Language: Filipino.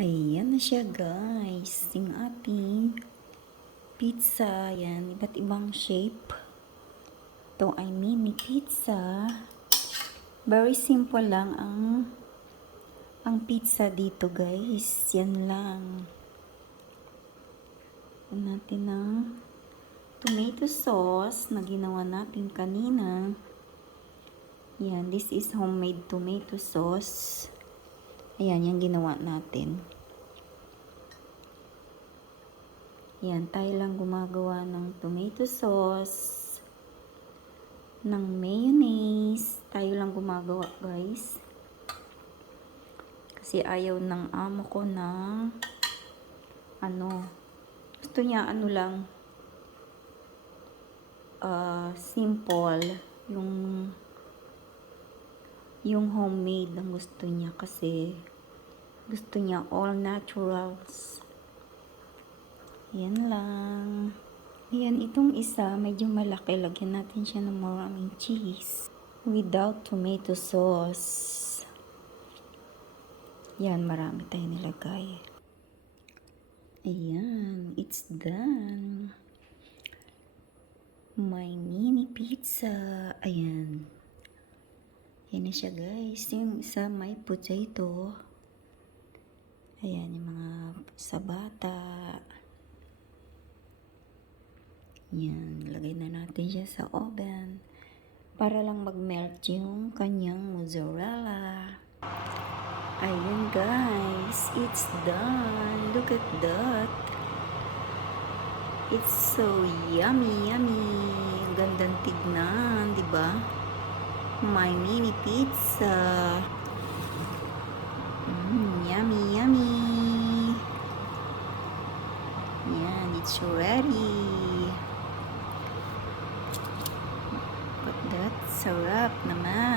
Ayan na siya guys, yung ating pizza. Yan, iba't ibang shape. Ito ay mini pizza. Very simple lang ang pizza dito guys. Yan lang. Natin ng tomato sauce na ginawa natin kanina. Yan, this is homemade tomato sauce. Ayan, yung ginawa natin. Yan, tayo lang gumagawa ng tomato sauce, ng mayonnaise. Tayo lang gumagawa, guys. Kasi ayaw ng amo ko na gusto niya lang, simple. Yung homemade ang gusto niya kasi gusto niya all naturals. Yan lang. Ayan, itong isa, medyo malaki. Lagyan natin siya ng maraming cheese. Without tomato sauce. Yan, marami tayo nilagay. Ayan, it's done. My mini pizza. Ayan. Yan na siya guys. Yung isa may potato. Ayan, yung mga sa bata. Yan, lagay na natin siya sa oven para lang mag-melt yung kanyang mozzarella. Ayun guys, it's done. Look at that. It's so yummy, yummy. Gandang tignan, di ba? My mini pizza. Yummy, yummy. Yan, it's ready. That sarap naman.